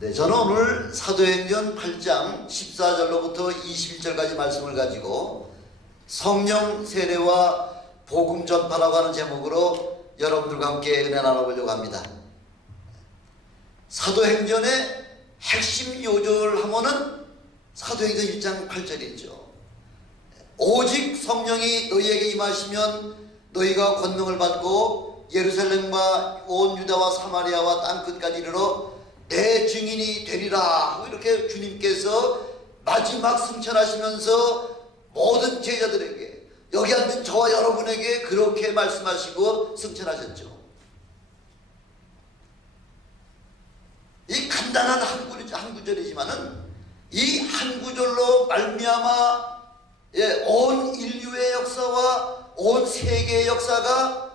네, 저는 오늘 사도행전 8장 14절로부터 21절까지 말씀을 가지고 성령 세례와 복음 전파라고 하는 제목으로 여러분들과 함께 은혜 나눠보려고 합니다. 사도행전의 핵심 요절 하면은 사도행전 1장 8절이죠. 오직 성령이 너희에게 임하시면 너희가 권능을 받고 예루살렘과 온 유다와 사마리아와 땅끝까지 이르러 내 증인이 되리라. 이렇게 주님께서 마지막 승천하시면서 모든 제자들에게, 여기 앉은 저와 여러분에게 그렇게 말씀하시고 승천하셨죠. 이 간단한 한 구절이지만은 이 한 구절로 말미암아 온 인류의 역사와 온 세계의 역사가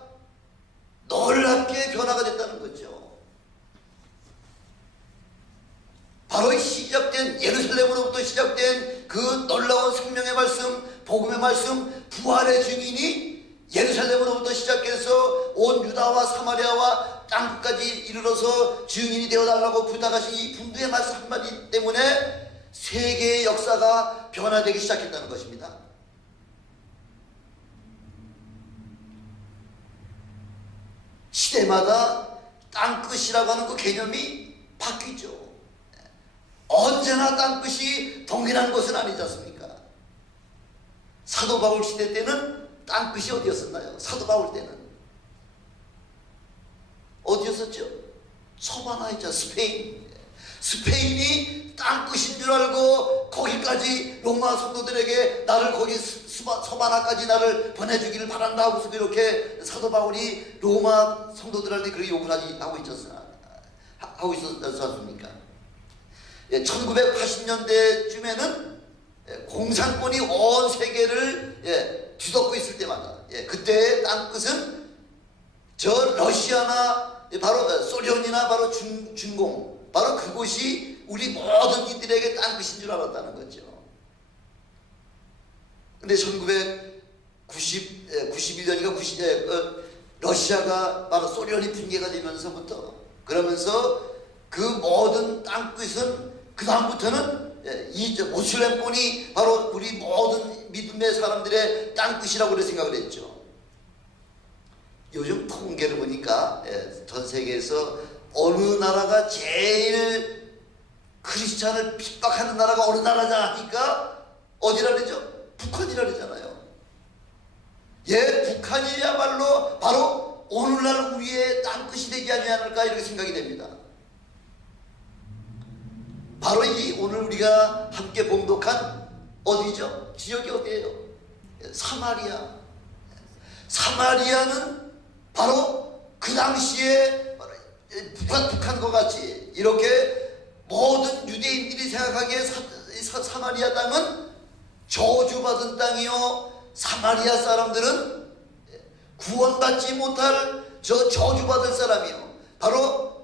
놀랍게 변화가 됐다는 거죠. 바로 시작된, 예루살렘으로부터 시작된 그 놀라운 생명의 말씀, 복음의 말씀, 부활의 증인이 예루살렘으로부터 시작해서 온 유다와 사마리아와 땅끝까지 이르러서 증인이 되어달라고 부탁하신 이 분부의 말씀 한마디 때문에 세계의 역사가 변화되기 시작했다는 것입니다. 시대마다 땅끝이라고 하는 그 개념이 바뀌죠. 언제나 땅끝이 동일한 것은 아니지 않습니까? 사도 바울 시대 때는 땅끝이 어디였었나요? 사도 바울 때는 어디였었죠? 서바나이자 스페인. 스페인이 땅끝인 줄 알고 거기까지 로마 성도들에게 나를 거기 서바나까지 나를 보내주기를 바란다 하고서 이렇게 사도 바울이 로마 성도들한테 그렇게 욕을 하고 있었지 않습니까? 1980년대쯤에는 공산권이 온 세계를 뒤덮고 있을 때마다 그때의 땅끝은 저 러시아나 바로 소련이나 바로 중공, 바로 그곳이 우리 모든 이들에게 땅끝인 줄 알았다는 거죠. 근데 1991년인가 러시아가 바로 소련이 붕괴가 되면서부터, 그러면서 그 모든 땅끝은 그 다음부터는 이 모슬렘권이 바로 우리 모든 믿음의 사람들의 땅끝이라고 그렇게 생각을 했죠. 요즘 통계를 보니까 전 세계에서 어느 나라가 제일 크리스찬을 핍박하는 나라가 어느 나라냐 하니까 어디라 그러죠? 북한이라 그러잖아요. 북한이야말로 바로 오늘날 우리의 땅끝이 되지 않을까 이렇게 생각이 됩니다. 바로 이 오늘 우리가 함께 봉독한 어디죠? 지역이 어디예요? 사마리아. 사마리아는 바로 그 당시에 북한과 같이 이렇게 모든 유대인들이 생각하기에 사마리아 땅은 저주받은 땅이요, 사마리아 사람들은 구원받지 못할 저주받을 사람이요, 바로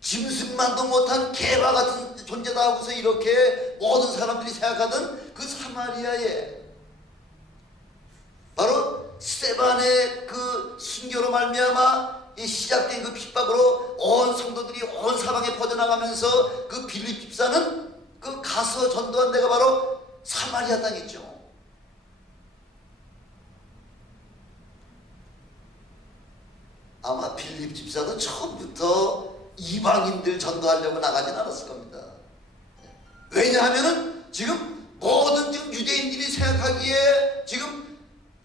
짐승만도 못한 개와 같은 존재다 하고서 이렇게 모든 사람들이 생각하던 그 사마리아에 바로 스데반의 그 순교로 말미암아 시작된 그 핍박으로 온 성도들이 온 사방에 퍼져나가면서 그 빌립 집사는 그 가서 전도한 데가 바로 사마리아 땅이죠. 아마 빌립 집사도 처음부터 이방인들 전도하려고 나가진 않았을 겁니다. 왜냐하면은 지금 모든 유대인들이 생각하기에 지금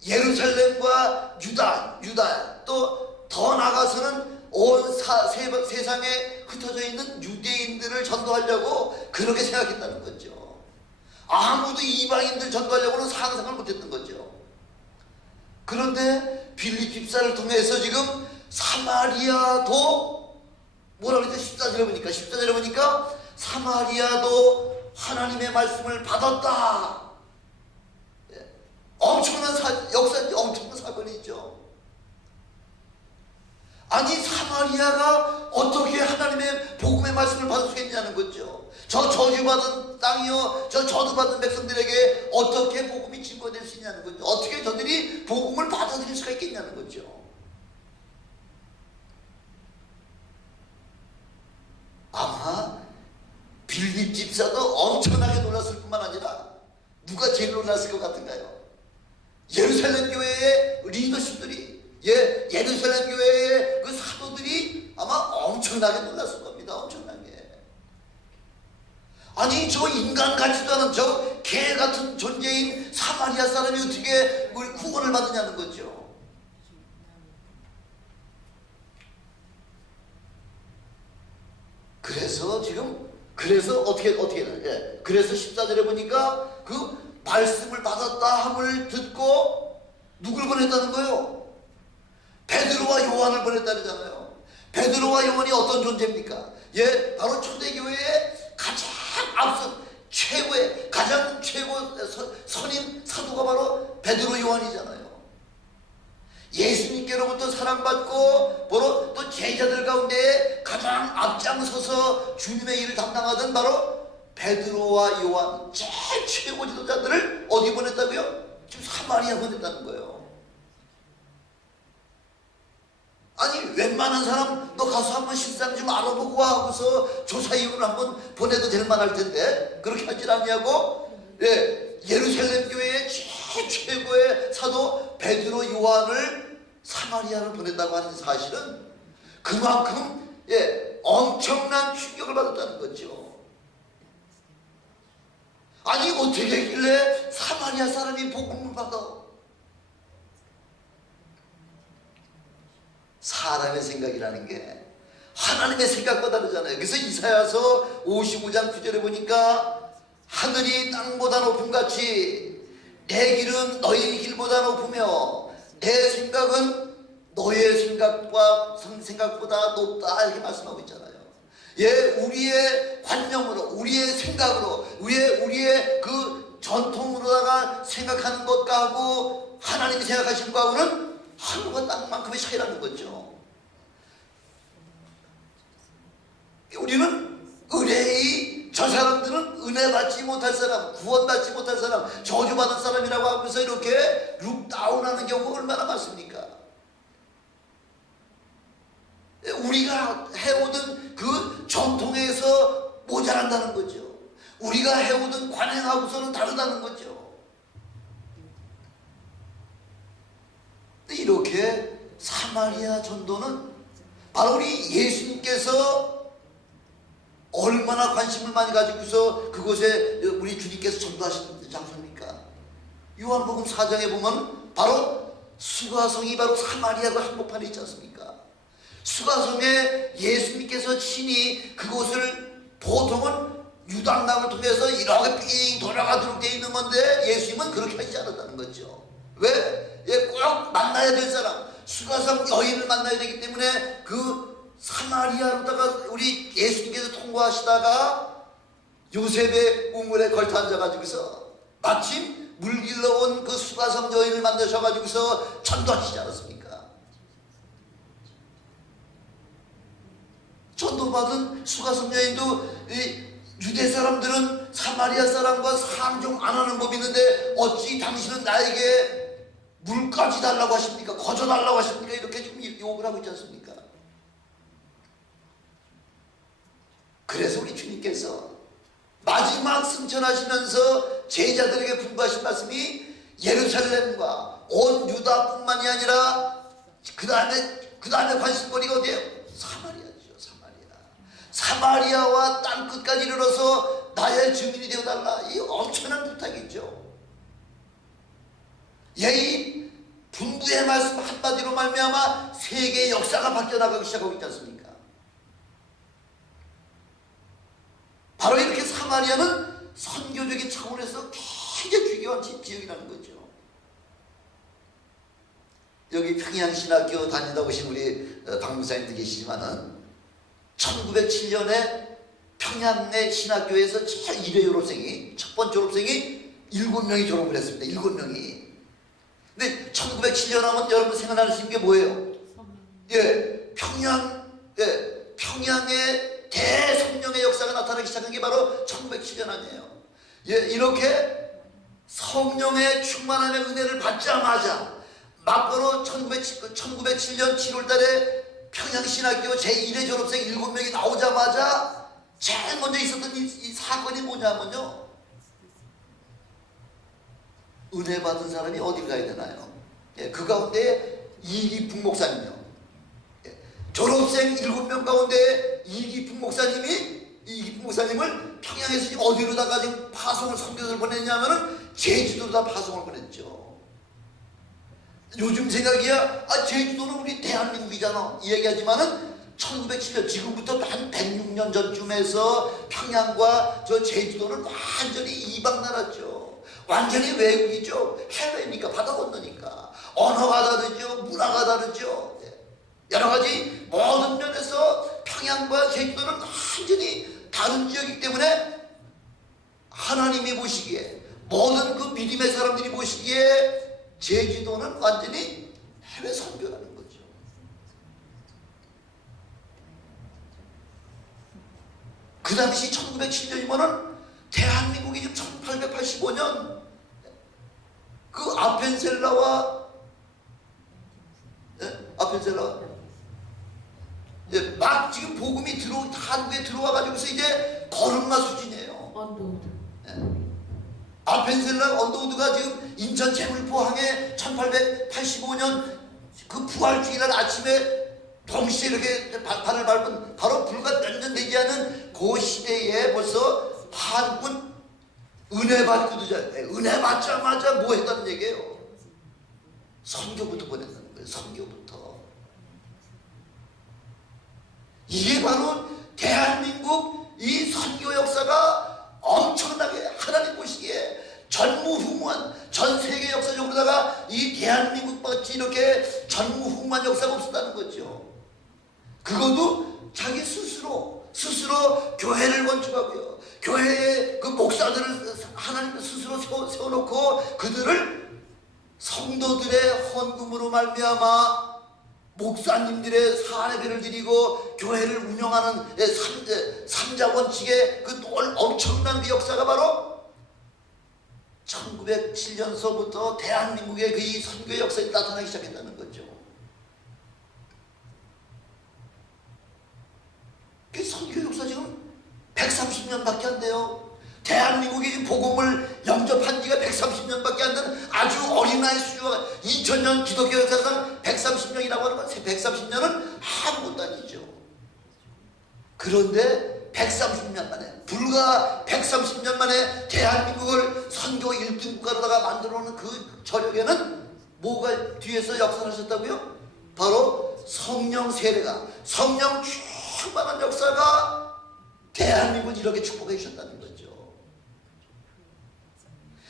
예루살렘과 유다 또 더 나가서는 온 세상에 흩어져 있는 유대인들을 전도하려고 그렇게 생각했다는 거죠. 아무도 이방인들 전도하려고는 상상을 못했던 거죠. 그런데 빌립 집사를 통해서 지금 사마리아도 뭐라 그랬죠? 14절에 보니까 사마리아도 하나님의 말씀을 받았다. 엄청난 엄청난 사건이죠. 아니, 사마리아가 어떻게 하나님의 복음의 말씀을 받을 수 있냐는 거죠. 저 저주받은 땅이요, 저 저주받은 백성들에게 어떻게 복음이 증거될 수 있냐는 거죠. 어떻게 저들이 복음을 받아들일 수가 있겠냐는 거죠. 아마 집사도 엄청나게 놀랐을 뿐만 아니라 누가 제일 놀랐을 것 같은가요? 예루살렘 교회의 리더십들이, 예루살렘 교회의 그 사도들이 아마 엄청나게 놀랐을 겁니다. 엄청나게. 아니, 저 인간 같지도 않은 저 개 같은 존재인 사마리아 사람이 어떻게 우리 구원을 받느냐는 거죠. 그래서 지금 어떻게 그래서 14절에 보니까 그 말씀을 받았다 함을 듣고 누굴 보냈다는 거예요? 베드로와 요한을 보냈다 그러잖아요. 베드로와 요한이 어떤 존재입니까? 바로 초대교회의 가장 앞선 가장 최고 선임 사도가 바로 베드로 요한이잖아요. 예수님께로부터 사랑받고 바로 또 제자들 가운데 가장 앞장서서 주님의 일을 담당하던 바로 베드로와 요한, 제일 최고 지도자들을 어디 보냈다고요? 지금 사마리아 보냈다는 거예요. 아니, 웬만한 사람 너 가서 한번 실상 좀 알아보고 와 하고서 조사위원을 한번 보내도 될 만할 텐데 그렇게 하질 않냐고? 예루살렘 교회의 제일 최고의 사도 베드로 요한을 사마리아를 보냈다고 하는 사실은 그만큼 엄청난 충격을 받았다는 거죠. 아니, 어떻게 했길래 사마리아 사람이 복음을 받아? 사람의 생각이라는 게 하나님의 생각과 다르잖아요. 그래서 이사야서 55장 9절에 보니까 하늘이 땅보다 높음같이 내 길은 너희 길보다 높으며 내 생각은 너의 생각보다 높다, 이렇게 말씀하고 있잖아요. 우리의 관념으로, 우리의 생각으로, 우리의 그 전통으로다가 생각하는 것과 하고 하나님이 생각하시는 것하고는 하늘과 땅만큼의 차이라는 거죠. 우리는 의뢰이, 저 사람들은 은혜 받지 못할 사람, 구원 받지 못할 사람, 저주받은 사람이라고 하면서 이렇게 룩다운하는 경우가 얼마나 많습니까? 우리가 해오던 그 전통에서 모자란다는 거죠. 우리가 해오던 관행하고서는 다르다는 거죠. 이렇게 사마리아 전도는 바로 우리 예수님께서 얼마나 관심을 많이 가지고서 그곳에 우리 주님께서 전도하신 장소입니까? 요한복음 4장에 보면 바로 수가성이 바로 사마리아가 한복판에 있지 않습니까? 수가성에 예수님께서 친히 그곳을 보통은 유당당을 통해서 이렇게 삥 돌아가도록 되어 있는 건데 예수님은 그렇게 하지 않았다는 거죠. 왜? 꼭 만나야 될 사람, 수가성 여인을 만나야 되기 때문에 그 사마리아로다가 우리 예수님께서 통과하시다가 요셉의 우물에 걸터 앉아가지고서 마침 물길러 온 그 수가성 여인을 만나셔가지고서 전도하시지 않았습니까? 전도받은 수가성 여인도 유대 사람들은 사마리아 사람과 상종 안 하는 법이 있는데 어찌 당신은 나에게 물까지 달라고 하십니까? 거저달라고 하십니까? 이렇게 좀 욕을 하고 있지 않습니까? 그래서 우리 주님께서 마지막 승천하시면서 제자들에게 분부하신 말씀이 예루살렘과 온 유다뿐만이 아니라 그 다음에 관심거리가 어디예요? 사마리아죠. 사마리아와 땅끝까지 이르러서 나의 주민이 되어달라. 이 엄청난 부탁이죠. 이 분부의 말씀 한마디로 말미암아 세계의 역사가 바뀌어나가기 시작하고 있지 않습니까? 바로 이렇게 사마리아는 선교적인 차원에서 굉장히 중요한 지역이라는 거죠. 여기 평양신학교 다니다 오신 우리 박 목사님도 계시지만은 1907년에 평양 내 신학교에서 제일 1회 졸업생이, 첫 번째 졸업생이 7명이 졸업을 했습니다. 7명이. 근데 1907년 하면 여러분 생각나는 게 뭐예요? 평양의 대성령의 역사가 나타나기 시작한 게 바로 1907년 아니에요. 이렇게 성령의 충만함의 은혜를 받자마자 막바로 1907년 7월 달에 평양신학교 제1회 졸업생 7명이 나오자마자 제일 먼저 있었던 이 사건이 뭐냐면요, 은혜 받은 사람이 어딜 가야 되나요? 예, 그 가운데 이기풍 목사님이요. 예, 졸업생 7명 가운데 이기풍 목사님을 평양에서 지금 어디로다가 지금 파송을, 선교사를 보냈냐면은 제주도로다 파송을 보냈죠. 요즘 생각이야, 제주도는 우리 대한민국이잖아 이 얘기하지만은 1907년, 지금부터 한 106년 전쯤에서 평양과 저 제주도는 완전히 이방 나라죠. 완전히 외국이죠. 해외니까, 바다 건너니까. 언어가 다르죠. 문화가 다르죠. 여러 가지 모든 면에서 평양과 제주도는 완전히 다른 지역이기 때문에 하나님이 보시기에, 모든 그 믿음의 사람들이 보시기에 제주도는 완전히 해외 선교라는 거죠. 그 당시 1907년이면은 대한민국이 지금 1885년 그 아펜셀라와 막 지금 복음이 한국에 들어와가지고서 이제 걸음마 수준이에요. 언더우드. 아펜셀라 언더우드가 지금 인천 제물포항에 1885년 그 부활주일날 아침에 동시에 이렇게 발을 밟은, 바로 불과 몇 년 되지 않은 그 시대에 벌써 한국은 은혜 받고도 은혜 받자마자 뭐 했다는 얘기예요? 선교부터 보냈다는 거예요. 선교부터. 이게 바로 대한민국 이 선교 역사가 엄청나게 하나님 보시기에 전무후무한, 전 세계 역사적으로다가 이 대한민국 같이 이렇게 전무후무한 역사가 없었다는 거죠. 그것도 자기 스스로 교회를 건축하고요, 교회의 그 목사들을 하나님 스스로 세워놓고 그들을 성도들의 헌금으로 말미암아 목사님들의 사례비를 드리고 교회를 운영하는 삼자 원칙의 그 엄청난 그 역사가 바로 1907년서부터 대한민국의 그 이 선교 역사에 나타나기 시작했다는 거죠. 그 선교 역사 지금 130년밖에 안 돼요. 대한민국이 복음을 영접한 지가 130년밖에 안 되는 아주 어린아이 수준과 2000년 기독교 역사상 130년이라고 하는 건 130년은 아무것도 아니죠. 그런데 130년 만에, 불과 130년 만에 대한민국을 선교 1등 국가로다가 만들어 놓은 그 저력에는 뭐가 뒤에서 역사를 하셨다고요? 바로 성령 세례가, 성령 충만한 역사가 대한민국을 이렇게 축복해 주셨다는 거죠.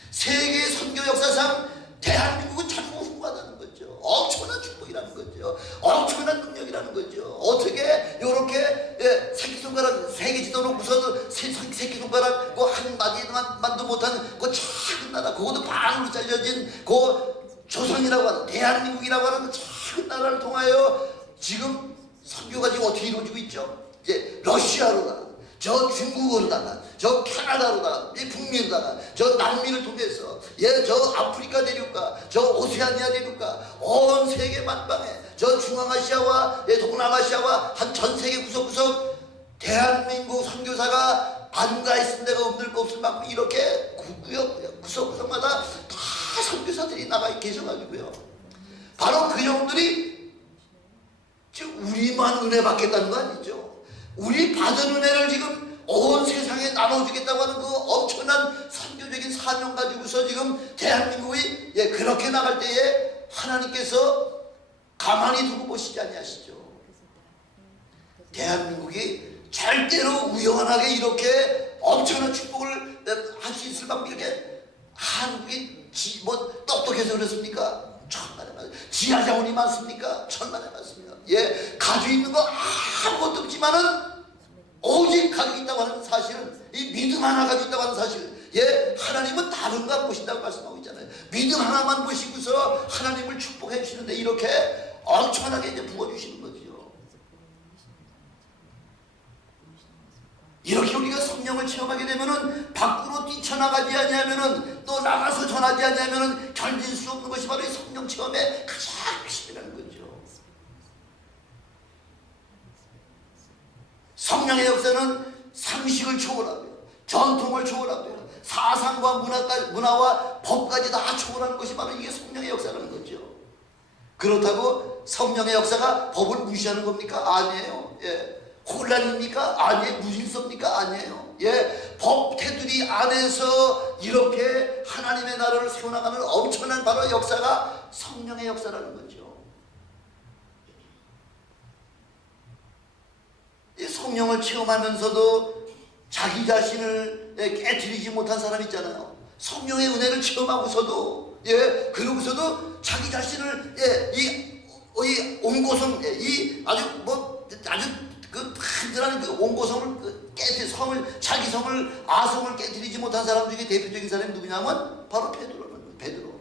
세계 선교 역사상 대한민국은 전무후무하다는 거죠. 엄청난 축복이라는 거죠. 엄청난 능력이라는 거죠. 어떻게 이렇게 새끼손가락, 세계 지도로 무서워서 새끼손가락 그 한 마디만도 못한 그 작은 나라, 그것도 반으로 잘려진 그 조선이라고 하는, 대한민국이라고 하는 그 작은 나라를 통하여 지금 선교가 지금 어떻게 이루어지고 있죠? 이제 러시아로다가, 저 중국으로다가, 저 캐나다로다가, 이 북미로다가, 저 남미를 통해서, 저 아프리카 대륙과, 저 오세아니아 대륙과, 온 세계 만방에, 저 중앙아시아와 동남아시아와 한 전 세계 구석구석 대한민국 선교사가 안 가 있을 데가 없을 만큼 이렇게 구석구석마다 다 선교사들이 나가 계셔가지고요. 바로 그 영들이 지금 우리만 은혜 받겠다는 거 아니죠. 우리 받은 은혜를 지금 온 세상에 나눠주겠다고 하는 그 엄청난 선교적인 사명 가지고서 지금 대한민국이 그렇게 나갈 때에 하나님께서 가만히 두고 보시지 아니하시죠. 대한민국이 절대로 우연하게 이렇게 엄청난 축복을 할 수 있을 만큼 이렇게 한국이 똑똑해서 그렇습니까? 천만에 맞습니다. 지하자원이 많습니까? 천만에 맞습니다. 가지고 있는 거 아무것도 없지만은 오직 가지고 있다고 하는 사실은, 이 믿음 하나 가지고 있다고 하는 사실, 하나님은 다른 거 보신다고 말씀하고 있잖아요. 믿음 하나만 보시고서 하나님을 축복해 주시는데 이렇게 엄청나게 이제 부어주시는 거죠. 이렇게 우리가 성령을 체험하게 되면은 밖으로 뛰쳐나가지 아니하면은, 또 나가서 전하지 아니하면은 견딜 수 없는 것이 바로 이 성령 체험의 가장 핵심이라는 거죠. 성령의 역사는 상식을 초월하며 전통을 초월하며 사상과 문화와 법까지 다 초월하는 것이 바로 이게 성령의 역사라는 거죠. 그렇다고 성령의 역사가 법을 무시하는 겁니까? 아니에요. 예. 혼란입니까? 아니에요. 무질서입니까? 아니에요. 예. 법 테두리 안에서 이렇게 하나님의 나라를 세워나가는 엄청난 바로 역사가 성령의 역사라는 거죠. 이 성령을 체험하면서도 자기 자신을 깨트리지 못한 사람 있잖아요. 성령의 은혜를 체험하고서도 그러고서도 자기 자신을 이 온고성 이 아주 그 단단한 그 온고성을 깨뜨리 자기 성을 아성을 깨뜨리지 못한 사람 중에 대표적인 사람이 누구냐면 바로 베드로라는 거예요.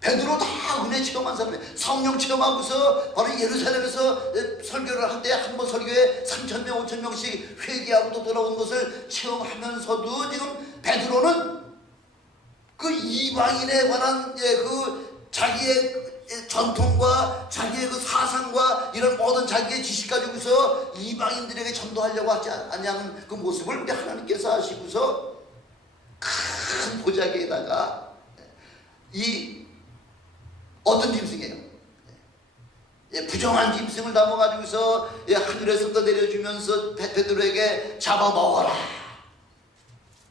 베드로 다 은혜 체험한 사람이에요. 성령 체험하고서 바로 예루살렘에서 설교를 할 때 한 번 설교에 3,000명 5,000명씩 회개하고 또 돌아온 것을 체험하면서도 지금 베드로는 그 이방인에 관한 그 자기의 전통과 자기의 그 사상과 이런 모든 자기의 지식 가지고서 이방인들에게 전도하려고 하지 않냐는 그 모습을 우리 하나님께서 하시고서 큰 보자기에다가 이 어떤 짐승이에요? 부정한 짐승을 담아가지고서 하늘에서부터 내려주면서 베드로에게 잡아먹어라.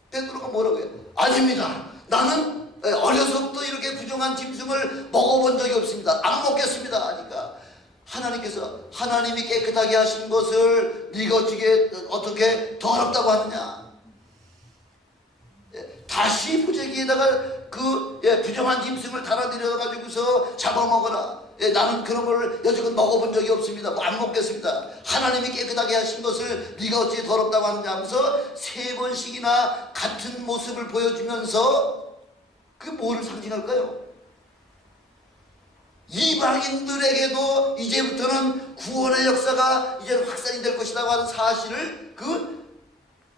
베드로가 뭐라고 해요? 아닙니다. 나는 어려서부터 이렇게 부정한 짐승을 먹어본 적이 없습니다. 안 먹겠습니다. 하니까 하나님께서 하나님이 깨끗하게 하신 것을 네가 어떻게 더럽다고 하느냐? 다시 부재기에다가 그 부정한 짐승을 달아들여 가지고서 잡아먹어라. 나는 그런 걸 여지껏 먹어본 적이 없습니다. 안 먹겠습니다. 하나님이 깨끗하게 하신 것을 네가 어찌 더럽다고 하느냐 하면서 3번씩이나 같은 모습을 보여주면서 그 뭐를 상징할까요? 이방인들에게도 이제부터는 구원의 역사가 이제 확산이 될 것이라고 하는 사실을 그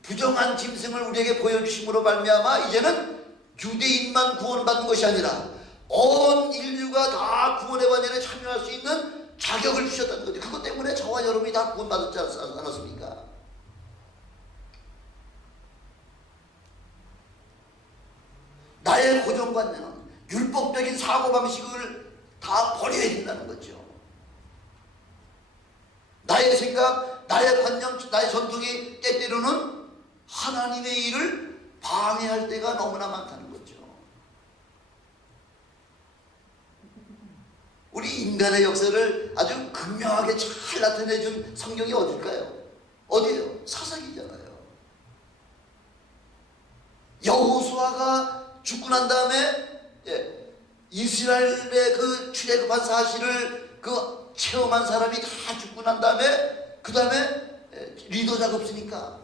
부정한 짐승을 우리에게 보여주심으로 말미암아 이제는 유대인만 구원받는 것이 아니라 온 인류가 다 구원의 반열에 참여할 수 있는 자격을 주셨다는 거죠. 그것 때문에 저와 여러분이 다 구원받았지 않았습니까? 나의 고정관념은 율법적인 사고방식을 다 버려야 된다는 거죠. 나의 생각, 나의 관념, 나의 전통이 때때로는 하나님의 일을 방해할 때가 너무나 많다는 거죠. 우리 인간의 역사를 아주 극명하게 잘 나타내준 성경이 어딜까요? 어디예요? 사사기잖아요. 여호수아가 죽고 난 다음에 이스라엘의 그 출애굽한 사실을 그 체험한 사람이 다 죽고 난 다음에 그 다음에 리더자가 없으니까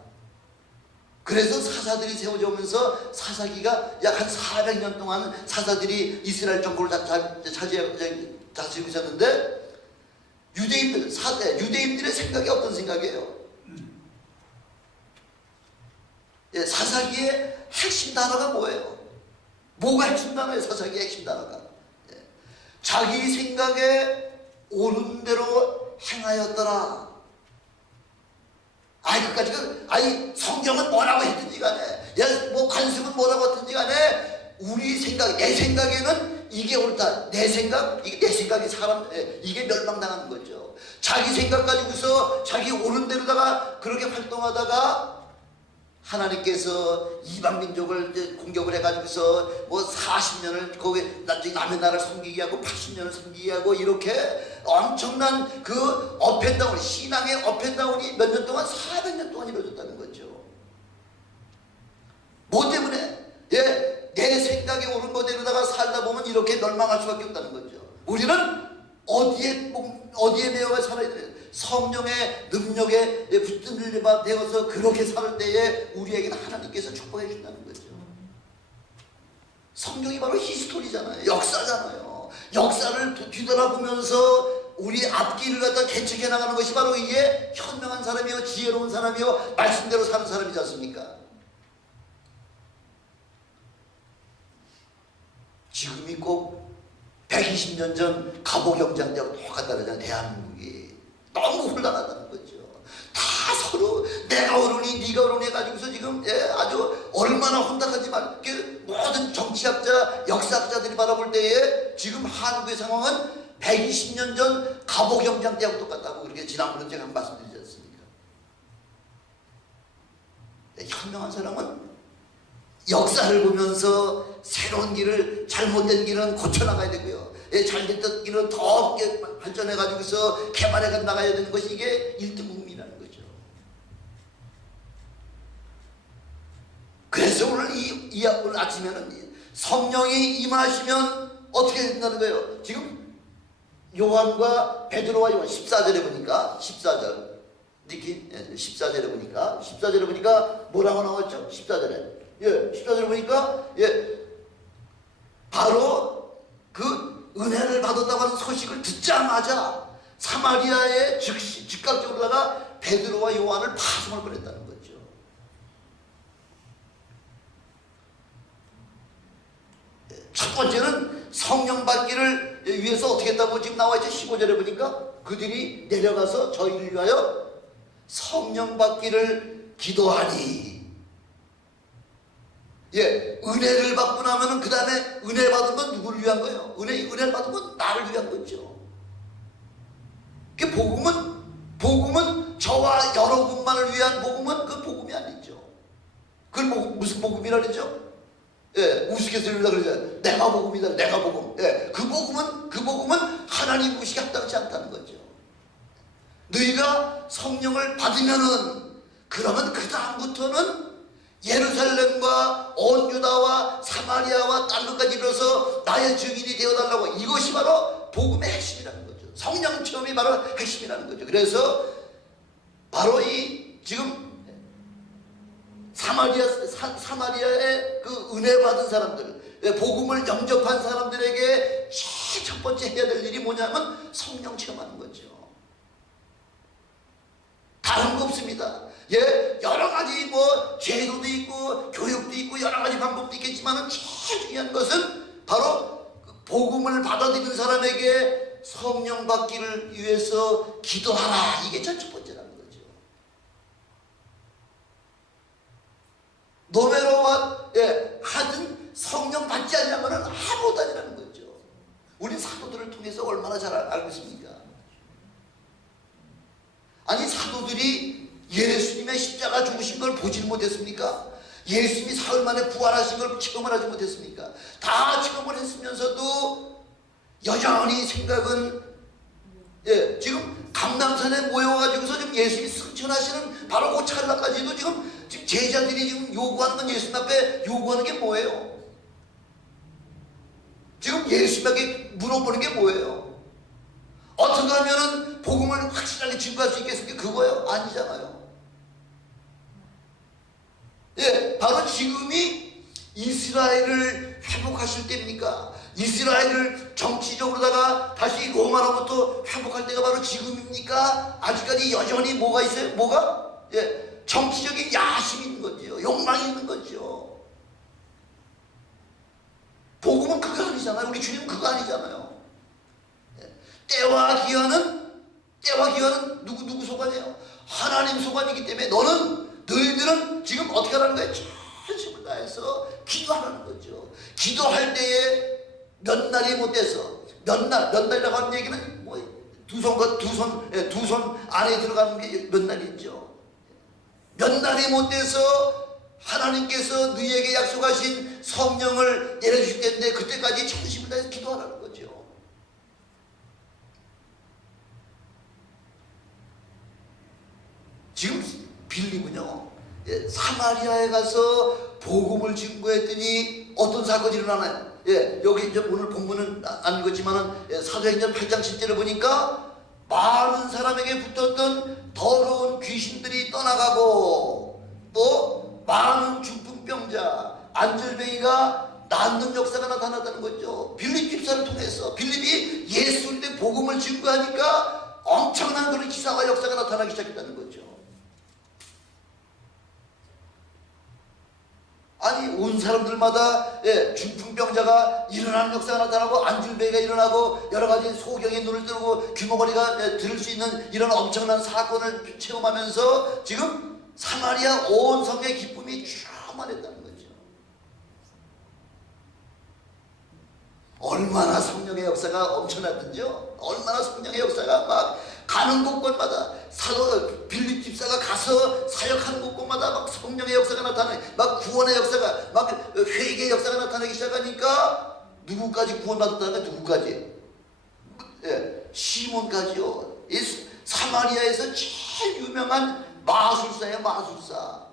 그래서 사사들이 세워져 오면서 사사기가 약 한 400년 동안 사사들이 이스라엘 정부를 다스리고 있었는데 유대인들의 생각이 어떤 생각이에요? 사사기의 핵심 단어가 뭐예요? 뭐가 핵심 단어예요? 사사기의 핵심 단어가 자기 생각에 옳은 대로 행하였더라. 성경은 뭐라고 했든지 간에 뭐 관습은 뭐라고 했든지 간에 우리 생각, 내 생각에는 이게 옳다. 내 생각이 사람 이게 멸망당하는 거죠. 자기 생각 가지고서 자기 옳은 대로다가 그렇게 활동하다가 하나님께서 이방 민족을 공격을 해가지고서 뭐 40년을 거기 나중에 남의 나라를 섬기게 하고 80년을 섬기게 하고 이렇게 엄청난 그 업앤다운 신앙의 업앤다운이 몇 년 동안 400년 동안 이루어졌다는 거죠. 뭐 때문에? 내 생각에 옳은 거대로다가 살다 보면 이렇게 멸망할 수밖에 없다는 거죠. 우리는 어디에 매여가 살아야 돼요? 성령의 능력에 붙들려 되어서 그렇게 살 때에 우리에게는 하나님께서 축복해 준다는 거죠. 성경이 바로 히스토리잖아요. 역사잖아요. 역사를 뒤돌아보면서 우리 앞길을 갖다 개척해 나가는 것이 바로 이게 현명한 사람이요 지혜로운 사람이요 말씀대로 사는 사람이지 않습니까? 지금이 꼭 120년 전 갑오경장대하고 똑같다잖아요. 대한민국이 너무 혼란하다는 거죠. 다 서로 내가 어른이 네가 어른이 해가지고서 지금 아주 얼마나 혼탁하지만 모든 정치학자 역사학자들이 바라볼 때에 지금 한국의 상황은 120년 전 갑오경장 때하고 똑같다고 그렇게 지난번에 제가 말씀드리지 않습니까? 현명한 사람은 역사를 보면서 새로운 길을, 잘못된 길은 고쳐나가야 되고요. 잘됐던 길은 더 발전해가지고서 개발해 나가야 되는 것이 이게 1등국민이라는 거죠. 그래서 오늘 오늘 아침에는 성령이 임하시면 어떻게 된다는 거예요? 지금 요한과 베드로와 요한 14절에 보니까 14절 니키 14절에 보니까 뭐라고 나왔죠? 14절에 14절에 보니까 바로 그 은혜를 받았다고 하는 소식을 듣자마자 사마리아에 즉각적으로다가 베드로와 요한을 파송을 보냈다는 거죠. 첫 번째는 성령 받기를 위해서 어떻게 했다고 지금 나와있죠? 15절에 보니까 그들이 내려가서 저희를 위하여 성령 받기를 기도하니. 은혜를 받고 나면은 그 다음에 은혜 받은 건 누구를 위한 거예요? 은혜를 받은 건 나를 위한 거죠. 복음은 저와 여러분만을 위한 복음은 그 복음이 아니죠. 그걸 무슨 복음이라 그러죠? 우스갯소리다 그러죠. 내가 복음이다. 내가 복음. 그 복음은 하나님 것이 합당치 않다는 거죠. 너희가 성령을 받으면은 그러면 그 다음부터는 예루살렘과 온 유다와 사마리아와 딴 것까지 이뤄서 나의 증인이 되어달라고. 이것이 바로 복음의 핵심이라는 거죠. 성령 체험이 바로 핵심이라는 거죠. 그래서 바로 이 지금 사마리아의 그 은혜 받은 사람들, 복음을 영접한 사람들에게 첫 번째 해야 될 일이 뭐냐면 성령 체험하는 거죠. 다른 거 없습니다. 여러 가지 제도도 있고 교육도 있고 여러 가지 방법도 있겠지만 제일 중요한 것은 바로 복음을 받아들인 사람에게 성령 받기를 위해서 기도하라. 이게 첫 번째라는 거죠. 노메로와 하든 성령 받지 않냐면 아무것도 아니라는 거죠. 우리 사도들을 통해서 얼마나 잘 알고 있습니까? 아니 사도들이 예수님의 십자가 죽으신 걸 보지 못했습니까? 예수님이 사흘 만에 부활하신 걸 체험을 하지 못했습니까? 다 체험을 했으면서도 여전히 생각은 지금 감람산에 모여가지고서 지금 예수님이 승천하시는 바로 그 찰나까지도 지금 제자들이 지금 요구하는 건 예수님 앞에 요구하는 게 뭐예요? 지금 예수님에게 물어보는 게 뭐예요? 어떻게 하면은 복음을 확실하게 증거할 수 있겠습니까? 그거요? 아니잖아요. 바로 지금이 이스라엘을 회복하실 때입니까? 이스라엘을 정치적으로다가 다시 로마로부터 회복할 때가 바로 지금입니까? 아직까지 여전히 뭐가 있어요? 뭐가? 정치적인 야심이 있는 거죠. 욕망이 있는 거죠. 복음은 그거 아니잖아요. 우리 주님은 그거 아니잖아요. 때와 기한은 누구 소관이에요? 하나님 소관이기 때문에 너희들은 지금 어떻게 하라는 거예요? 전심을 다해서 기도하라는 거죠. 기도할 때에 몇 날이 못 돼서 몇 날이라고 하는 얘기는 두 손 안에 들어가는 게 몇 날이 있죠. 몇 날이 못 돼서 하나님께서 너희에게 약속하신 성령을 내려주실 텐데 그때까지 전심을 다해서 기도하라는 거죠. 지금 빌립은요, 사마리아에 가서 복음을 증거했더니 어떤 사건이 일어나나요? 여기 이제 오늘 본문은 안 읽었지만은 사도행전 8장 7절을 보니까 많은 사람에게 붙었던 더러운 귀신들이 떠나가고 또 많은 중풍병자, 안절뱅이가 낫는 역사가 나타났다는 거죠. 빌립 집사를 통해서 빌립이 예수님의 복음을 증거하니까 엄청난 그런 기사와 역사가 나타나기 시작했다는 거죠. 아니 온 사람들마다 중풍병자가 일어나는 역사가 나타나고 안줄뱅이가 일어나고 여러가지 소경의 눈을 뜨고 귀머거리가 들을 수 있는 이런 엄청난 사건을 체험하면서 지금 사마리아 온 성의 기쁨이 충만했다는 거죠. 얼마나 성령의 역사가 엄청났든지요. 얼마나 성령의 역사가 막 가는 곳곳마다 사도 빌립 집사가 가서 사역하는 곳곳마다 막 성령의 역사가 나타나고 막 구원의 역사가 막 회개의 역사가 나타나기 시작하니까 누구까지 구원받았다는 거야? 누구까지? 예, 시몬까지요. 이 사마리아에서 제일 유명한 마술사예요. 마술사.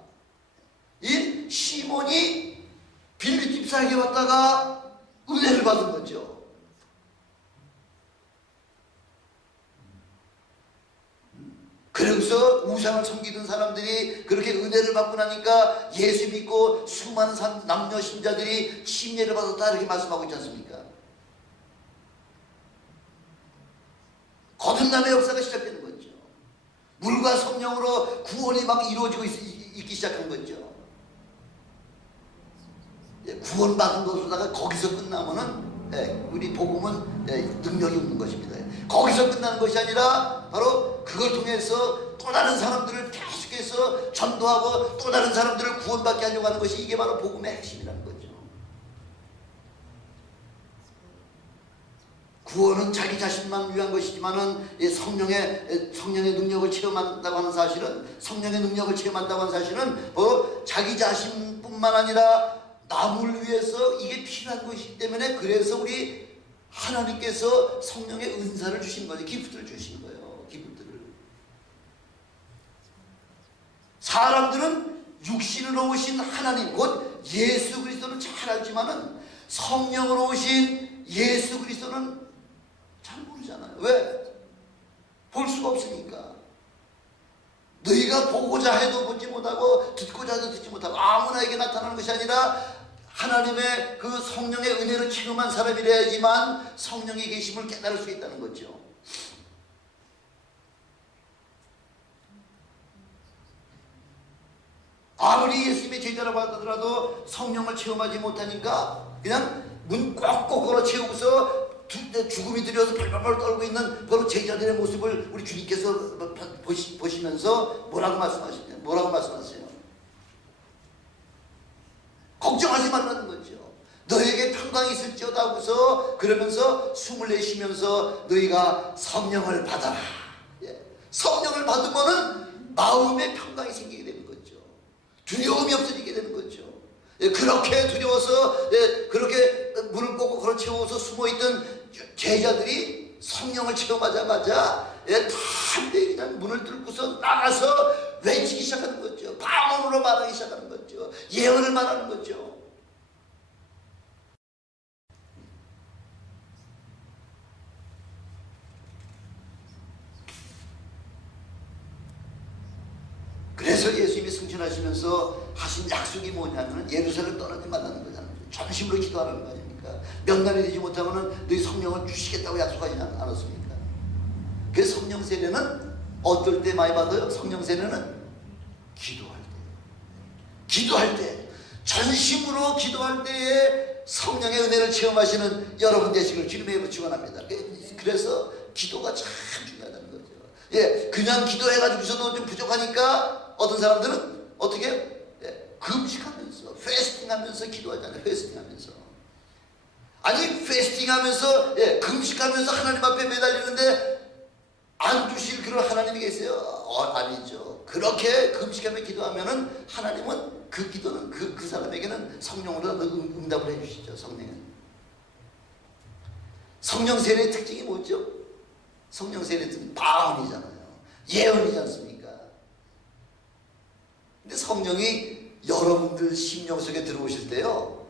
이 시몬이 빌립 집사에게 왔다가 은혜를 받은 거죠. 그래서 우상을 섬기던 사람들이 그렇게 은혜를 받고 나니까 예수 믿고 수많은 남녀 신자들이 침례를 받았다 이렇게 말씀하고 있지 않습니까? 거듭남의 역사가 시작되는 거죠. 물과 성령으로 구원이 막 이루어지고 있기 시작한 거죠. 구원받은 것으로다가 거기서 끝나면은 우리 복음은 능력이 없는 것입니다. 거기서 끝나는 것이 아니라 바로 그걸 통해서 또 다른 사람들을 계속해서 전도하고 또 다른 사람들을 구원받게 하려고 하는 것이 이게 바로 복음의 핵심이라는 거죠. 구원은 자기 자신만 위한 것이지만은 성령의 능력을 체험한다고 하는 사실은 성령의 능력을 체험한다고 하는 사실은 자기 자신뿐만 아니라 남을 위해서 이게 필요한 것이기 때문에 그래서 우리 하나님께서 성령의 은사를 주신 거죠. 기프트를 주신 거예요. 기프트를. 사람들은 육신으로 오신 하나님 곧 예수 그리스도는 잘 알지만은 성령으로 오신 예수 그리스도는 잘 모르잖아요. 왜? 볼 수가 없으니까. 너희가 보고자 해도 보지 못하고 듣고자 해도 듣지 못하고 아무나에게 나타나는 것이 아니라 하나님의 그 성령의 은혜를 체험한 사람이라야지만 성령의 계심을 깨달을 수 있다는 거죠. 아무리 예수님의 제자라고 하더라도 성령을 체험하지 못하니까 그냥 문 꼭꼭 걸어 채우고서 죽음이 들여서 벌벌 떨고 있는 바로 제자들의 모습을 우리 주님께서 보시면서 뭐라고 말씀하세요? 걱정하지 말라는 거죠. 너에게 평강이 있을지어다 하고서 그러면서 숨을 내쉬면서 너희가 성령을 받아라. 성령을 받으면은 마음에 평강이 생기게 되는 거죠. 두려움이 없어지게 되는 거죠. 그렇게 두려워서 그렇게 문을 꽂고 걸어 채워서 숨어있던 제자들이 성령을 체험하자마자 담대히 그냥 문을 뚫고서 나가서 외치기 시작하는 거죠. 방언으로 말하기 시작하는 거죠. 예언을 말하는 거죠. 그래서 예수님이 승천하시면서 하신 약속이 뭐냐면 예루살렘 떠나지 말라는 거잖아요. 전심으로 기도하라는 거 아닙니까? 몇 날이 되지 못하면 너희 성령을 주시겠다고 약속하지 않았습니까? 그래서 성령 세례는 어떨 때 많이 받아요? 성령 세례는 기도할 때 전심으로 기도할 때에 성령의 은혜를 체험하시는 여러분 되시길 주님의 이름으로 축원합니다. 그래서 기도가 참 중요하다는 거죠. 그냥 기도해가지고서도 좀 부족하니까 어떤 사람들은 어떻게 해요? 금식하면서 패스팅하면서 기도하잖아요. 패스팅하면서 아니 패스팅하면서 금식하면서 하나님 앞에 매달리는데 안 주실 그런 하나님이 계세요? 아니죠. 그렇게 금식하며 기도하면은 하나님은 그 기도는 그 사람에게는 성령으로 응답을 해주시죠. 성령 세례의 특징이 뭐죠? 성령 세례의 특징 방언이잖아요. 예언이지 않습니까? 근데 성령이 여러분들 심령 속에 들어오실 때요,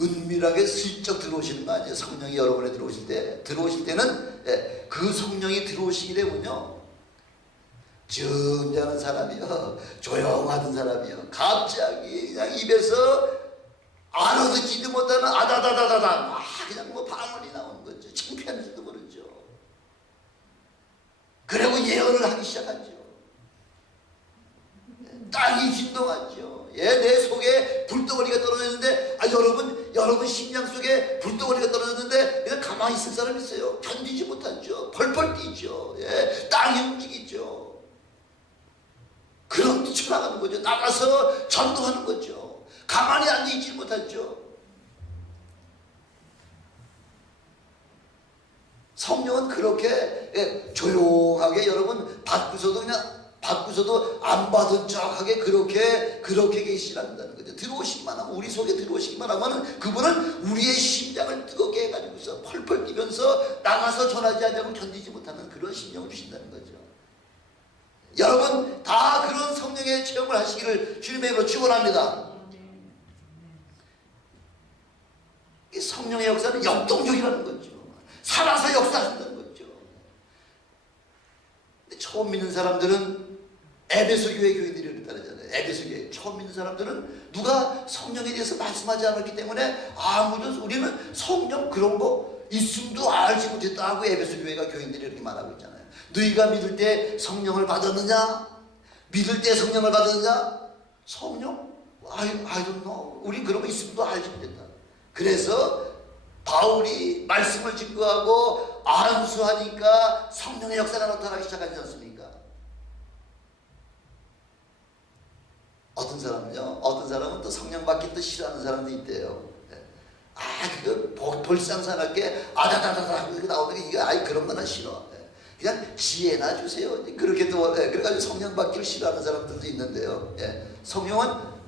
은밀하게 슬쩍 들어오시는 거 아니에요. 성령이 여러분에 들어오실 때는 그 성령이 들어오시게 되면요, 정죄하는 사람이요, 조용하던 사람이요, 갑자기 그냥 입에서 알아듣지도 못하는 아다다다다다 막 그냥 뭐 방언이 나오는 거죠. 창피한지도 모르죠. 그리고 예언을 하기 시작하죠. 땅이 진동하죠. 내 속에 불덩어리가 떨어졌는데 여러분 심장 속에 불덩어리가 떨어졌는데 그냥 가만히 있을 사람 있어요? 견디지 못하죠. 펄펄 뛰죠. 땅이 움직이죠. 그런 뛰쳐나가는 거죠. 나가서 전도하는 거죠. 가만히 앉아있지 못하죠. 성령은 그렇게 조용하게 여러분 받고서도 그냥 받고서도 안 받은 척하게 그렇게 계시란다는 거죠. 들어오시기만 하면, 우리 속에 들어오시기만 하면 그분은 우리의 심장을 뜨겁게 해가지고서 펄펄 뛰면서 나가서 전하지 않으면 견디지 못하는 그런 심령을 주신다는 거죠. 여러분 다 그런 성령의 체험을 하시기를 주님의 이름으로 축원합니다. 이 성령의 역사는 역동적이라는 거죠. 살아서 역사한다는 거죠. 근데 처음 믿는 사람들은 에베소 교회 교인들이 그러잖아요. 에베소 교회 처음 믿는 사람들은 누가 성령에 대해서 말씀하지 않았기 때문에 아무도 우리는 성령 그런 거 있음도 알지 못했다 하고 에베소 교회가 교인들이 이렇게 말하고 있잖아요. 너희가 믿을 때 성령을 받았느냐? 믿을 때 성령을 받았느냐? 성령? I don't know. 우리 그런 거 있음도 알지 못했다. 그래서 바울이 말씀을 증거하고 안수하니까 성령의 역사가 나타나기 시작하지 않습니까? 어떤 사람은 또 성령 받기 또 싫어하는 사람도 있대요. 그거 볼상사납게 아다다다다 나오는 게 이거 그런 거는 싫어. 그냥 지혜나 주세요. 그렇게 또 그래가지고 성령 받기를 싫어하는 사람들도 있는데요. 성령은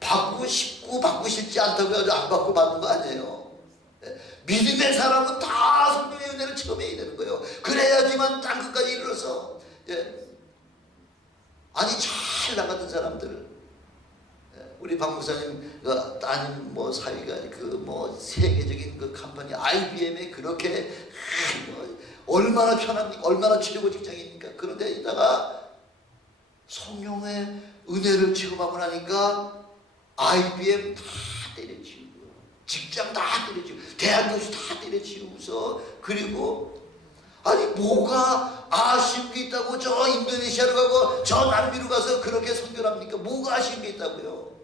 받고 싶고 받고 싶지 않다고 해서 안 받고 받는 거 아니에요. 믿음의 사람은 다 성령의 은혜를 체험해야 되는 거예요. 그래야지만 땅끝까지 이르러서 아니 잘 나가던 사람들, 우리 박 목사님 따님 뭐 사위가 세계적인 그 컴퍼니 IBM에 그렇게 얼마나 편합니까? 얼마나 최고 직장입니까? 그런데 이따가 성령의 은혜를 체험하고 나니까 IBM 다 때려치우고 직장 다 때려치우고 대학 교수 다 때려치우고서 그리고 아니 뭐가 아쉬운 게 있다고 저 인도네시아로 가고 저 남미로 가서 그렇게 선교를 합니까? 뭐가 아쉬운 게 있다고요?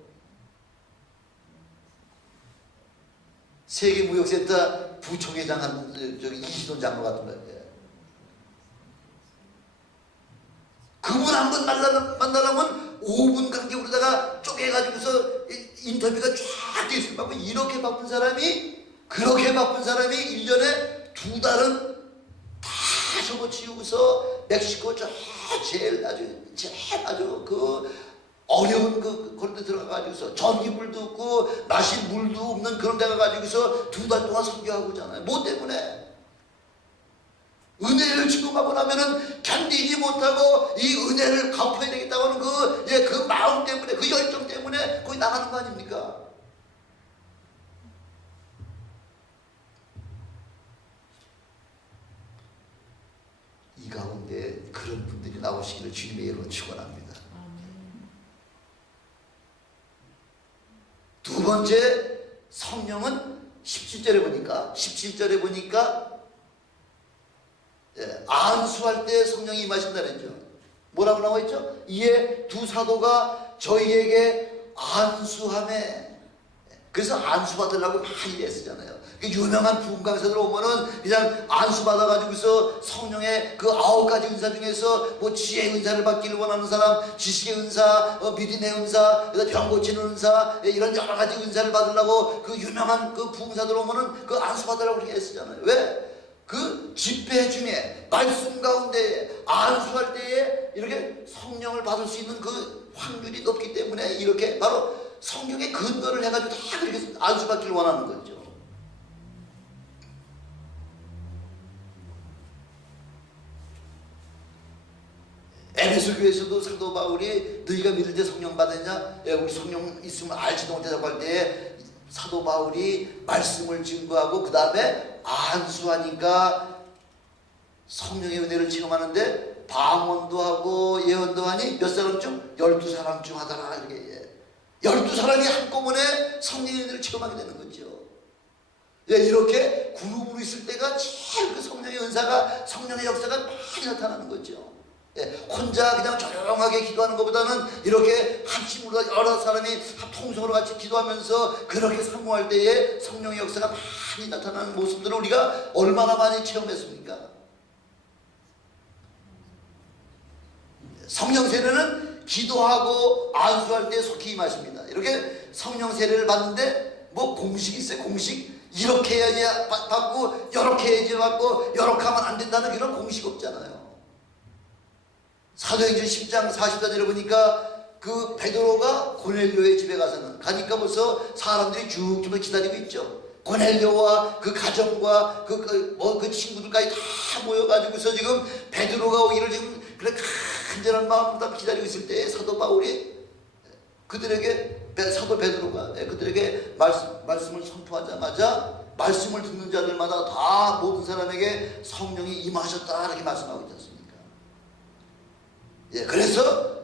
세계무역센터 부총회장 한 이시돈 장로 같은 거예요. 그분 한 번 만나려면 5분 간격으로다가 쪼개가지고서 인터뷰가 쫙 돼 있을 거고 이렇게 바쁜 사람이 그렇게 바쁜 사람이 1년에 2달은 다 접어치우고서 멕시코 제일 아주 그 어려운 그런 데 들어가가지고서 전기불도 없고 마실 물도 없는 그런 데 가가지고서 2달 동안 선교하고 있잖아요. 뭐 때문에? 은혜를 체험하고 나면은 견디지 못하고 이 은혜를 갚아야 되겠다고 하는 그 마음 때문에, 그 열정 때문에 거기 나가는 거 아닙니까? 이 가운데 그런 분들이 나오시기를 주님의 이름으로 축원합니다. 두 번째, 성령은 17절에 보니까 안수할 때 성령이 임하신다 그랬죠. 뭐라고 나와 있죠? 이에 두 사도가 저희에게 안수하매. 그래서 안수받으려고 많이 애쓰잖아요. 유명한 부흥 강사들 오면은 그냥 안수받아가지고서 성령의 그 9가지 은사 중에서 뭐 지혜의 은사를 받기를 원하는 사람, 지식의 은사, 믿음의 은사, 병 고치는 은사, 이런 여러 가지 은사를 받으려고 그 유명한 그 부흥사들 오면은 그 안수받으려고 그렇게 애쓰잖아요. 왜? 그 집회 중에 말씀 가운데 안수할 때에 이렇게 성령을 받을 수 있는 그 확률이 높기 때문에 이렇게 바로 성경의 근거를 해가지고 다 그렇게 안수받기를 원하는 거죠. 에베소 교회에서도 사도 바울이 너희가 믿을 때 성령 받았냐? 우리 성령 있으면 알지도 못하다고 할 때에 사도 바울이 말씀을 증거하고 그 다음에 안수하니까 성령의 은혜를 체험하는데 방언도 하고 예언도 하니 몇 사람 중? 12사람 중 하더라. 이렇게 12사람이 한꺼번에 성령의 은혜를 체험하게 되는 거죠. 이렇게 그룹으로 있을 때가 제일 그 성령의 은사가, 성령의 역사가 많이 나타나는 거죠. 혼자 그냥 조용하게 기도하는 것보다는 이렇게 한 팀으로 여러 사람이 통성으로 같이 기도하면서 그렇게 사모할 때에 성령의 역사가 많이 나타나는 모습들을 우리가 얼마나 많이 체험했습니까? 성령 세례는 기도하고 안수할 때 속히 임하십니다. 이렇게 성령 세례를 받는데 뭐 공식이 있어요? 공식? 이렇게 해야지 받고 이렇게 해야지 받고 이렇게 하면 안 된다는 그런 공식 없잖아요. 사도행전 10장 40절에 보니까 그 베드로가 고넬료의 집에 가니까 벌써 사람들이 쭉 기다리고 있죠. 고넬료와 그 가정과 그 친구들까지 다 모여가지고서 지금 베드로가 오기를 지금 그래 간절한 마음으로 기다리고 있을 때 사도 바울이 사도 베드로가 그들에게 말씀을 선포하자마자 말씀을 듣는 자들마다 다 모든 사람에게 성령이 임하셨다 이렇게 말씀하고 있지 않습니까? 예, 그래서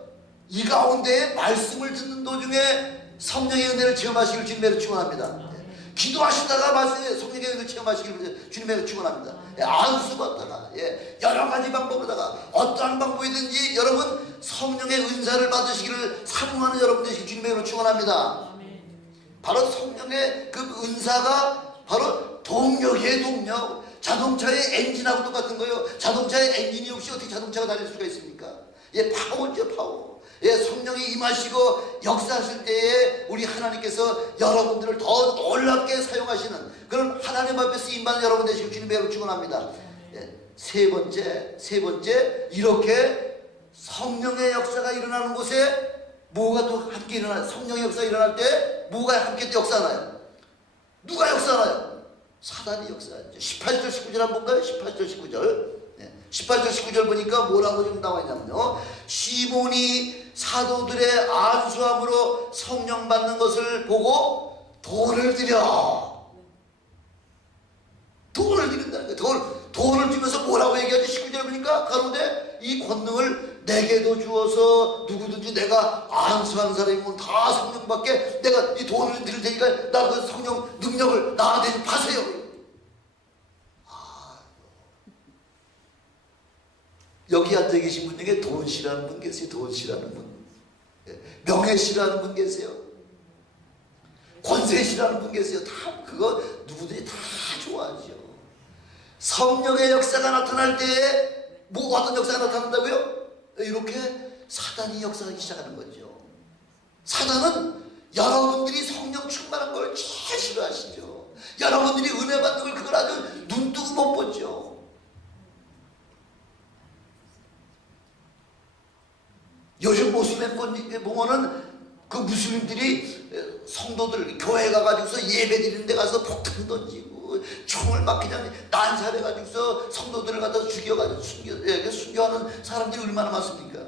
이 가운데 말씀을 듣는 도중에 성령의 은혜를 체험하시길 주님으로 축원합니다. 기도하시다가 성령의 은혜를 체험하시길 주님으로 축원합니다. 안수 받다가 여러 가지 방법으로다가 어떠한 방법이든지 여러분 성령의 은사를 받으시기를 사모하는 여러분 되시길 주님으로 축원합니다. 바로 성령의 그 은사가 바로 동력이에요. 동력. 자동차의 엔진하고 똑같은 거예요. 자동차의 엔진이 없이 어떻게 자동차가 달릴 수가 있습니까? 파워죠, 파워. 성령이 임하시고 역사하실 때에 우리 하나님께서 여러분들을 더 놀랍게 사용하시는 그런 하나님 앞에 쓰임받는 여러분 되시길 주님으로 축원합니다. 세 번째 이렇게 성령의 역사가 일어나는 곳에 뭐가 또 함께 일어나요? 성령의 역사가 일어날 때 뭐가 함께 또 역사하나요? 누가 역사하나요? 사단이 역사하죠. 18절 19절 한번 볼까요? 18절 19절 18절 19절 보니까 뭐라고 좀 나와 있냐면요, 시몬이 사도들의 안수함으로 성령 받는 것을 보고 돈을 드린다는 거예요. 돈을 주면서 뭐라고 얘기하지? 19절 보니까 가로되 이 권능을 내게도 주어서 누구든지 내가 안수한 사람이면 다 성령 받게 내가 이 돈을 드릴 테니까 나 그 성령 능력을 나한테 좀 파세요. 여기 앉아 계신 분 중에 돈 싫어하는 분 계세요? 돈 싫어하는 분. 명예 싫어하는 분 계세요? 권세 싫어하는 분 계세요? 다 그거 누구든지 다 좋아하죠. 성령의 역사가 나타날 때에 뭐 어떤 역사가 나타난다고요? 이렇게 사단이 역사하기 시작하는 거죠. 사단은 여러분들이 성령 충만한 걸 제일 싫어하시죠. 여러분들이 은혜 받는 걸 그걸 아주 눈뜨고 못 보죠. 요즘 모슬렘 보면은 그 무슬림들이 성도들 교회 가가지고서 예배 드리는 데 가서 폭탄 던지고 총을 막 그냥 난살해가지고서 성도들을 갖다 죽여가지고 순교하는 사람들이 얼마나 많습니까?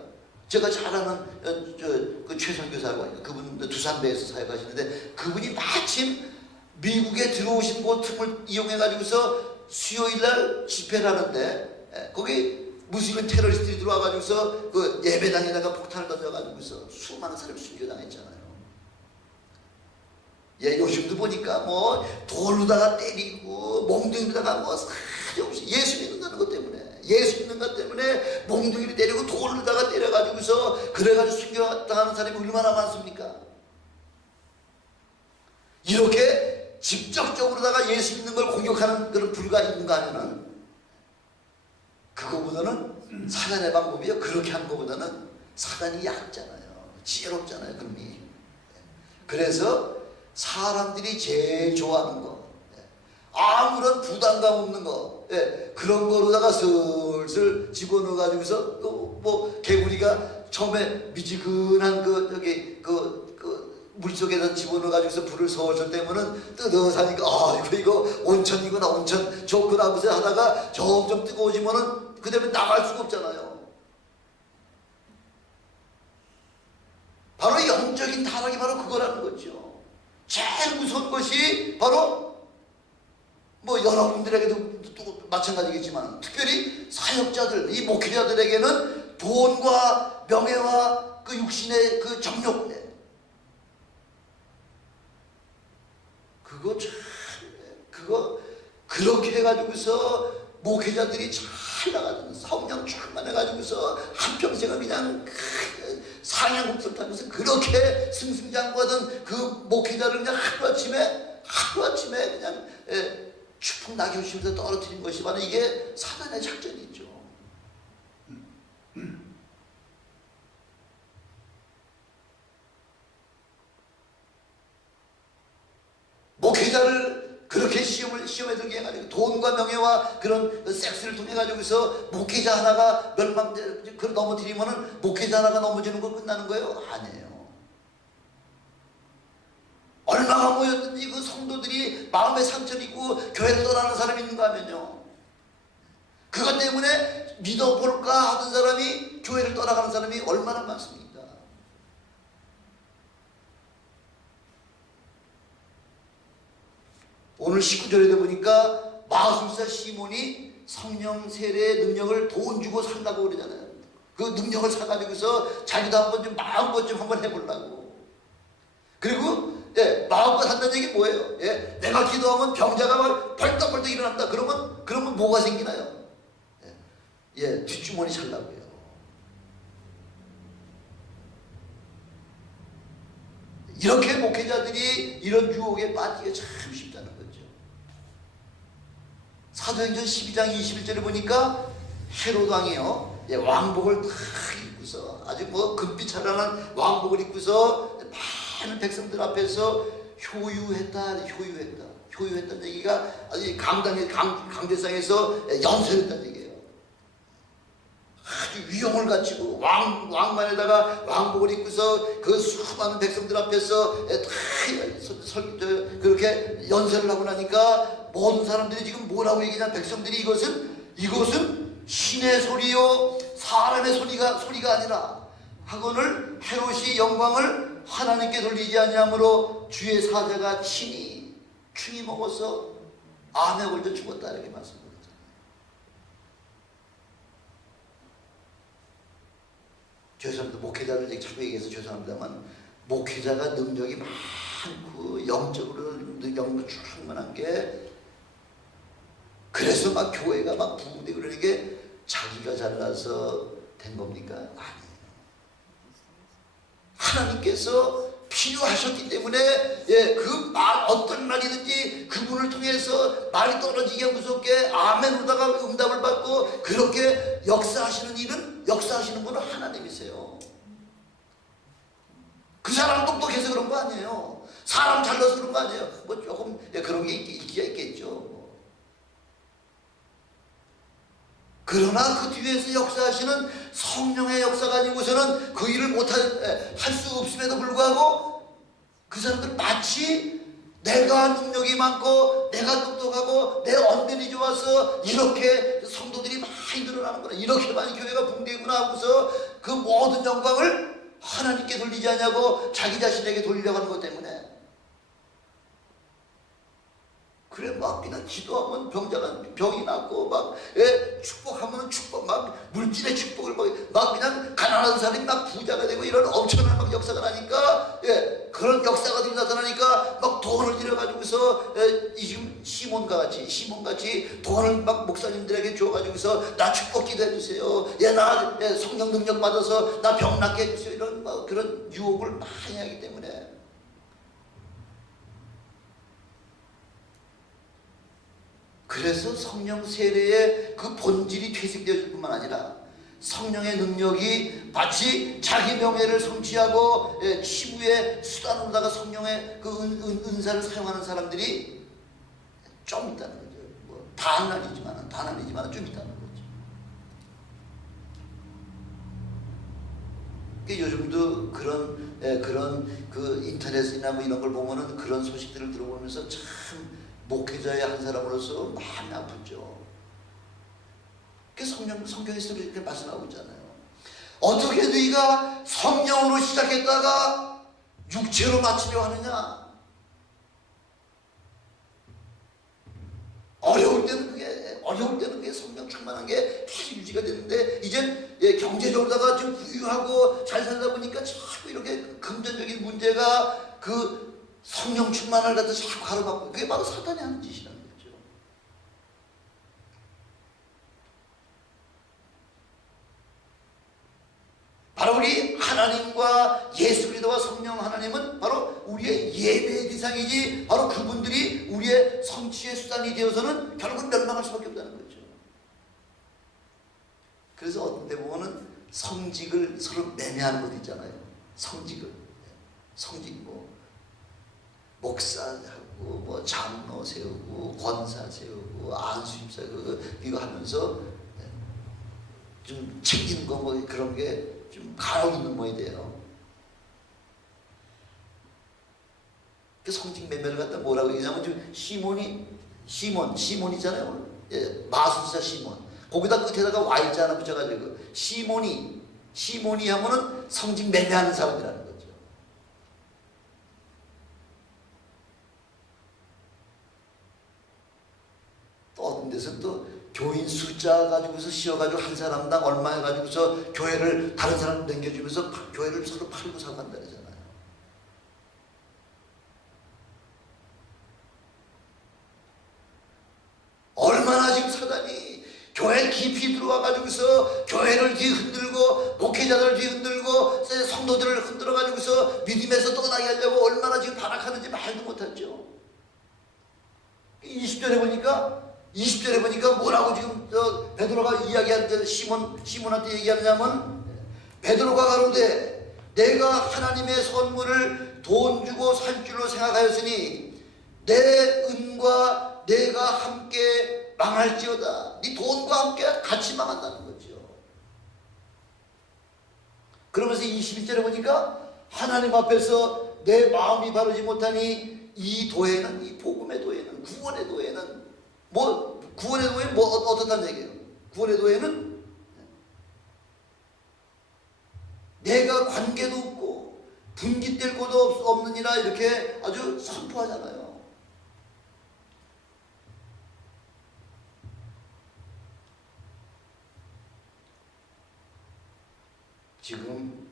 제가 잘 아는 그 최선교사가 그분 두산배에서 사역하시는데 그분이 마침 미국에 들어오신 그 틈을 이용해가지고서 수요일날 집회를 하는데 거기 무슬림 테러리스트들이 들어와가지고서 그 예배당에다가 폭탄을 던져가지고서 수많은 사람이 순교당했잖아요. 요즘도 보니까 뭐 돌로다가 때리고 몽둥이로다가 뭐 사정없이 예수 믿는다는 것 때문에 몽둥이를 때리고 돌로다가 때려가지고서 그래가지고 순교당하는 사람이 얼마나 많습니까? 이렇게 직접적으로다가 예수 믿는 걸 공격하는 그런 불가 있는가 하면은 그거보다는 사단의 방법이요. 그렇게 한 거보다는 사단이 얕잖아요. 지혜롭잖아요. 그럼이. 그래서 사람들이 제일 좋아하는 거, 아무런 부담감 없는 거, 그런 거로다가 슬슬 집어넣어 가지고서 뭐 개구리가 처음에 미지근한 물속에서 집어넣어 가지고서 불을 서울서 떼면은 뜨뜻하니까 이거 온천이구나, 온천 좋구나 하면서 하다가 점점 뜨거워지면은 그 다음에 나갈 수가 없잖아요. 바로 영적인 타락이 바로 그거라는 거죠. 제일 무서운 것이 바로 뭐 여러분들에게도 또 마찬가지겠지만 특별히 사역자들, 이 목회자들에게는 돈과 명예와 그 육신의 그 정욕, 그거 그렇게 해가지고서 목회자들이 잘 나가는 성령 충만해가지고서 한평생을 그냥 상향국수를 타면서 그렇게 승승장구하던 그 목회자를 그냥 하루아침에 그냥 추풍 낙엽 심에서 떨어뜨린 것이 바로 이게 사단의 작전이죠. 그렇게 시험에 들게 해가지고 돈과 명예와 그런 섹스를 통해 가지고서 목회자 하나가 그 넘어뜨리면은 목회자 하나가 넘어지는 거 끝나는 거예요? 아니에요. 얼마나 모였든지 그 성도들이 마음에 상처를 입고 교회를 떠나는 사람이 있는가 하면요, 그것 때문에 믿어볼까 하던 사람이 교회를 떠나가는 사람이 얼마나 많습니까? 오늘 19절에 보니까 40살 시몬이 성령 세례의 능력을 돈 주고 산다고 그러잖아요. 그 능력을 사가지고서 자기도 한번 좀 마음껏 좀 한번 해보려고. 그리고 마음껏 한다는 얘기 뭐예요? 내가 기도하면 병자가 막 벌떡벌떡 일어난다. 그러면 뭐가 생기나요? 뒷주머니 살라고요. 이렇게 목회자들이 이런 유혹에 빠지기가 참 쉽다는 거죠. 사도행전 12장 21절에 보니까 헤롯 왕이요, 왕복을 다 입고서 아주 금빛 찬란한 왕복을 입고서 많은 백성들 앞에서 효유했다는 얘기가 아주 강대상에서 연설했다는 얘기예요. 아주 위엄을 갖추고 왕관에다가 왕복을 입고서 그 수많은 백성들 앞에서 그렇게 연설을 하고 나니까 모든 사람들이 지금 뭐라고 얘기하냐, 백성들이 이것은 신의 소리요 사람의 소리가 아니라 하거늘 헤롯이 영광을 하나님께 돌리지 아니하므로 주의 사자가 충이 먹어서 암에 걸려 죽었다, 이렇게 말씀합니다. 죄송합니다. 목회자를 자꾸 얘기해서 죄송합니다만, 목회자가 능력이 많고 영적으로 능력이 충만한 게, 그래서 막 교회가 막 부흥되고 그러는 게 자기가 잘나서 된 겁니까? 아니에요. 하나님께서 필요하셨기 때문에 어떤 말이든지 그분을 통해서 말이 떨어지게 무섭게 아멘으로다가 응답을 받고 그렇게 역사하시는 분은 하나님이세요. 그 사람 똑똑해서 그런 거 아니에요. 사람 잘나서 그런 거 아니에요. 뭐 조금 그런 게 있기야 있겠죠. 그러나 그 뒤에서 역사하시는 성령의 역사가 아니고서는 그 일을 할 수 없음에도 불구하고 그 사람들 마치 내가 능력이 많고 내가 똑똑하고 내 언변이 좋아서 이렇게 성도들이 많이 늘어나는 거라, 이렇게 많이 교회가 붕대구나 하고서 그 모든 영광을 하나님께 돌리지 않냐고 자기 자신에게 돌리려고 하는 것 때문에, 그래 막 그냥 기도하면 병이 낫고 막 축복하면 축복, 막 물질의 축복을 막 그냥 가난한 사람이 막 부자가 되고 이런 엄청난 막 역사가 나니까, 그런 역사가 나타나니까 막 돈을 들여가지고서 지금 시몬같이 돈을 막 목사님들에게 줘가지고서 나 축복 기도해 주세요. 나 성령 능력 받아서 나 병 낫게 해주세요. 이런 막 그런 유혹을 많이 하기 때문에, 그래서 성령 세례의 그 본질이 퇴색되어질 뿐만 아니라 성령의 능력이 마치 자기 명예를 성취하고 치부의 수단으로다가 성령의 그 은사를 사용하는 사람들이 좀 있다는 거죠. 다는 아니지만 좀 있다는 거죠. 요즘도 그런 그 인터넷이나 뭐 이런 걸 보면은 그런 소식들을 들어보면서 참 목회자의 한 사람으로서 마음이 아프죠. 성경에서 이렇게 말씀하고 있잖아요. 어떻게 너희가 성령으로 시작했다가 육체로 마치려 하느냐? 어려울 때는 그게 성령 충만한 게 계속 유지가 되는데, 이젠 경제적으로다가 좀 부유하고 잘 살다 보니까 자꾸 이렇게 금전적인 문제가 그 성령 충만을 갖다 자꾸 가로막고, 그게 바로 사탄이 하는 짓이라는 거죠. 바로 우리 하나님과 예수 그리스도와 성령 하나님은 바로 우리의 예배의 대상이지, 바로 그분들이 우리의 성취의 수단이 되어서는 결국은 멸망할 수밖에 없다는 거죠. 그래서 어떤 데 보면은 성직을 서로 매매하는 것 있잖아요. 성직 목사하고 뭐 장로 세우고 권사 세우고 안수집사 이거 하면서 좀 챙기는 거 뭐 그런 게 좀 가혹 있는 모양이 돼요. 그 성직 매매를 갖다 뭐라고 얘기하냐면 지금 시몬이잖아요. 예, 마술사 시몬. 거기다 끝에다가 Y자 하나 붙여가지고 시몬이 하면은 성직 매매하는 사람이라는 거죠. 또 어떤 데서 또 교인 숫자 가지고서 씌워가지고 한 사람당 얼마 해가지고서 교회를 다른 사람 넘겨주면서 교회를 서로 팔고 사고 한다 그러잖아요. 얼마나 지금 사단이 교회 깊이 들어와가지고서 교회를 뒤 흔들고 목회자들을 뒤 흔들고 성도들을 흔들어가지고서 믿음에서 떠나게 하려고 얼마나 지금 발악하는지 말도 못하죠. 20절에 보니까 뭐라고 지금 베드로가 이야기하는데 시몬한테 얘기하냐면 베드로가 가로되 내가 하나님의 선물을 돈 주고 살 줄로 생각하였으니 내 은과 내가 함께 망할지어다. 네 돈과 함께 같이 망한다는 거죠. 그러면서 21절에 보니까 하나님 앞에서 내 마음이 바르지 못하니 이 도에는, 이 복음의 도에는, 구원의 도에는 구원의 도에는 어떻다는 얘기예요? 구원의 도에는 내가 관계도 없고 분깃될 것도 없느니라 이렇게 아주 선포하잖아요. 지금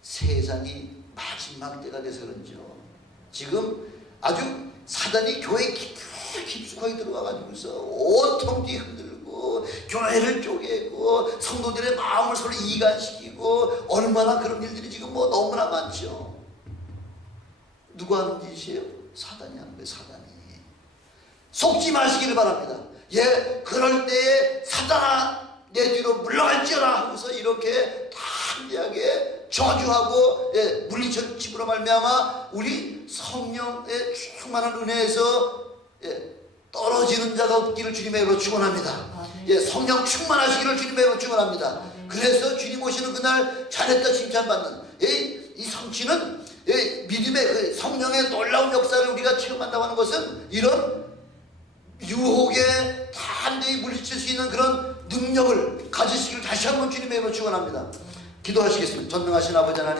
세상이 마지막 때가 돼서 그런죠. 지금 아주 사단이 교회에 깊숙하게 들어가가지고서 온통 뒤 흔들고 교회를 쪼개고 성도들의 마음을 서로 이간시키고 얼마나 그런 일들이 지금 뭐 너무나 많죠. 누가 하는 짓이에요? 사단이 하는 거예요. 사단이. 속지 마시기를 바랍니다. 예, 그럴 때에 사단아 내 뒤로 물러갈지어라 하면서 이렇게 담대하게 저주하고 물리쳐짐으로 말미암아 우리 성령의 충만한 은혜에서 떨어지는 자가 없기를 주님의 이름으로 축원합니다. 성령 충만하시기를 주님의 이름으로 축원합니다. 그래서 주님 오시는 그날 잘했다 칭찬받는 이 성취는 믿음의 그 성령의 놀라운 역사를 우리가 체험한다고 하는 것은 이런 유혹에 단단히 물리칠 수 있는 그런 능력을 가지시기를 다시 한번 주님의 이름으로 축원합니다. 기도하시겠습니다. 전능하신 아버지 하나님,